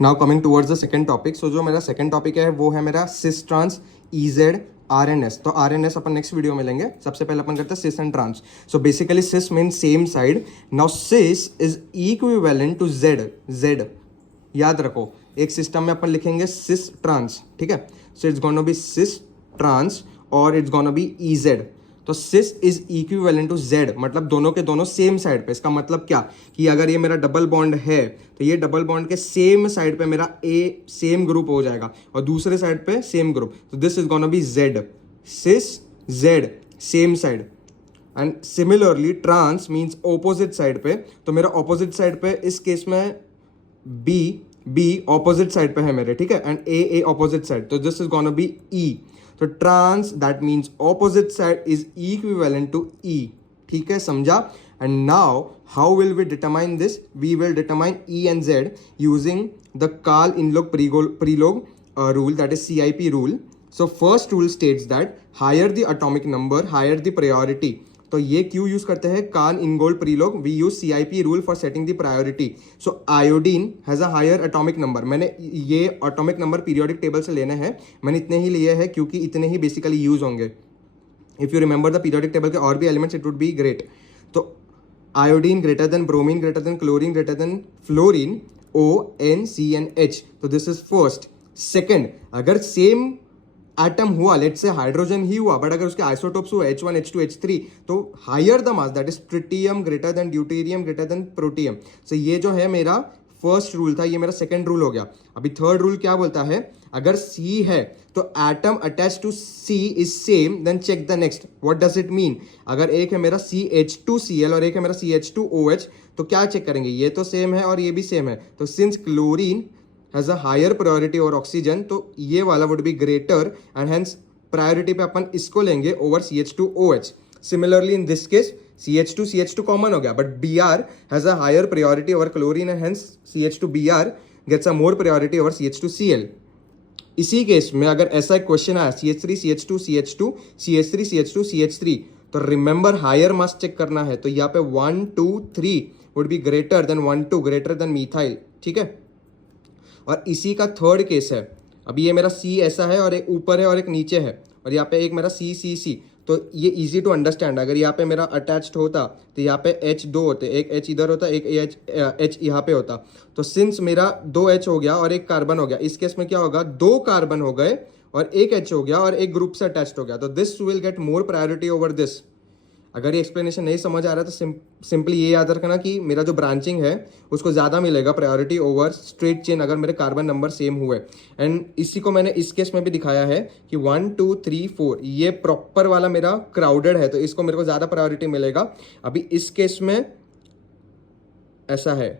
Now coming towards the second topic. So जो मेरा second topic है वो है मेरा सिस ट्रांस ईजेड RNS. तो RNS अपन नेक्स्ट वीडियो में लेंगे. सबसे पहले अपन करते हैं cis and trans. So basically cis mean same side. Now cis is equivalent to Z. याद रखो, एक सिस्टम में अपन लिखेंगे सिस ट्रांस, ठीक है. So it's gonna be cis trans और इट्स गोना बी EZ. तो cis is equivalent to Z, मतलब दोनों के दोनों सेम साइड पे. इसका मतलब क्या कि अगर ये मेरा डबल बॉन्ड है तो ये डबल बॉन्ड के सेम साइड पे मेरा ए सेम ग्रुप हो जाएगा और दूसरे साइड पे सेम ग्रुप. तो this is gonna be Z. Cis Z same side. And similarly trans means opposite side पे. तो मेरा ऑपोजिट साइड पे इस केस में बी ऑपोजिट साइड पे है मेरे, ठीक है. And a opposite side. तो this is gonna be E. तो trans that means opposite side is equivalent to E. ठीक है, समझा. And now how will we determine this? We will determine E and Z using the Karl-Inlog Prelog rule, that is CIP rule. So first rule states that higher the atomic number, higher the priority. तो ये क्यों use करते हैं? Karl-Inlog Prelog. We use CIP rule for setting the priority. So iodine has a higher atomic number. मैंने ये atomic number periodic table से लेने हैं. मैंने इतने ही लिए हैं क्योंकि इतने ही बेसिकली यूज होंगे. If you remember the periodic table के और भी elements, it would be great. तो iodine greater than bromine greater than chlorine greater than fluorine, O, N, C and H. तो this is first. Second, अगर same atom हुआ, let's say hydrogen ही हुआ, but अगर उसके आइसोटोप्स हुए H1, H2, H3, तो higher the mass, that is tritium greater than deuterium greater than protium. So ये जो है मेरा फर्स्ट रूल था, ये मेरा सेकंड रूल हो गया. अभी थर्ड रूल क्या बोलता है? अगर C है तो atom attach to C is same, then check the next. What does it mean? अगर एक है मेरा CH2Cl और एक है मेरा CH2OH, तो क्या चेक करेंगे? ये तो सेम है और ये भी सेम है. तो since chlorine has a higher priority over oxygen, तो ये वाला would be greater and hence priority पे अपन इसको लेंगे over CH2OH. Similarly in this case CH2 common हो गया, but Br has a higher priority over chlorine and hence CH2Br gets a more priority over CH2Cl. इसी case में अगर ऐसा एक क्वेश्चन आया CH3 CH2 CH2 CH3 CH2 CH3, तो remember higher मास check करना है. तो यहाँ पे 1 2 3 would be greater than 1 2 greater than methyl, ठीक है. और इसी का थर्ड केस है. अभी ये मेरा C ऐसा है और एक ऊपर है और एक नीचे है, और यहाँ पे एक मेरा C. तो ये इजी टू अंडरस्टैंड. अगर यहाँ पे मेरा अटैच्ड होता तो यहाँ पे H दो होते, एक H इधर होता, एक H यहाँ पे होता. तो सिंस मेरा 2 H हो गया और एक कार्बन हो गया, इस केस में क्या होगा? 2 कार्बन हो गए और एक H हो गया और एक ग्रुप से अटैच्ड हो गया. तो this will get more priority over this. अगर ये एक्सप्लेनेशन नहीं समझ आ रहा तो सिंपली ये याद रखना कि मेरा जो ब्रांचिंग है उसको ज़्यादा मिलेगा प्रायोरिटी ओवर स्ट्रेट चेन अगर मेरे कार्बन नंबर सेम हुए. एंड इसी को मैंने इस केस में भी दिखाया है कि 1 2 3 4 ये प्रॉपर वाला मेरा क्राउडेड है, तो इसको मेरे को ज़्यादा प्रायोरिटी मिलेगा. अभी इस केस में ऐसा है,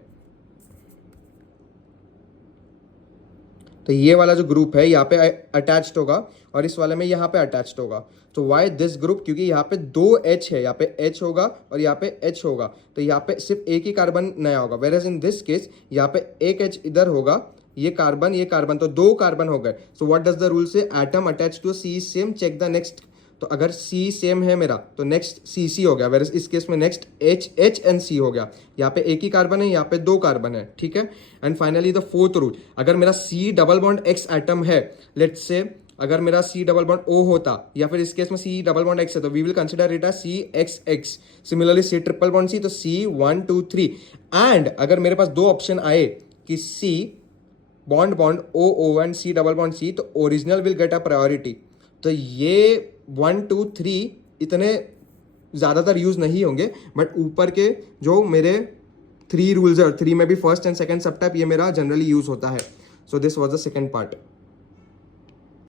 तो ये वाला जो ग्रुप है यहाँ पे अटैच्ड होगा और इस वाले में यहाँ पे अटैच्ड होगा. तो वाई दिस ग्रुप? क्योंकि यहाँ पे 2 H है, यहाँ पे H होगा और यहाँ पे H होगा, तो यहाँ पे सिर्फ एक ही कार्बन नया होगा. Whereas in this case यहाँ पे एक H इधर होगा, ये कार्बन, तो 2 कार्बन हो गए. So what does the rule say? Atom attach to C same, check the next. तो अगर C सेम है मेरा तो नेक्स्ट CC हो गया, वेर इस केस में नेक्स्ट H एंड C हो गया. यहाँ पे एक ही कार्बन है, यहाँ पे 2 कार्बन है, ठीक है. And finally the fourth rule, अगर मेरा C double bond X atom है, लेट्स से अगर मेरा C डबल बॉन्ड O होता या फिर इस केस में C डबल बॉन्ड X है, तो we will consider it as CXX. Similarly C triple bond C, तो C 1 2 3. एंड अगर मेरे पास 2 ऑप्शन आए कि C बॉन्ड O and C double bond C, तो original will get a priority. तो ये 1 2 3 इतने ज़्यादातर यूज नहीं होंगे, बट ऊपर के जो मेरे 3 रूल्स है, 3 में भी फर्स्ट एंड सेकंड सब टाइप, ये मेरा जनरली यूज होता है. So this was the second part.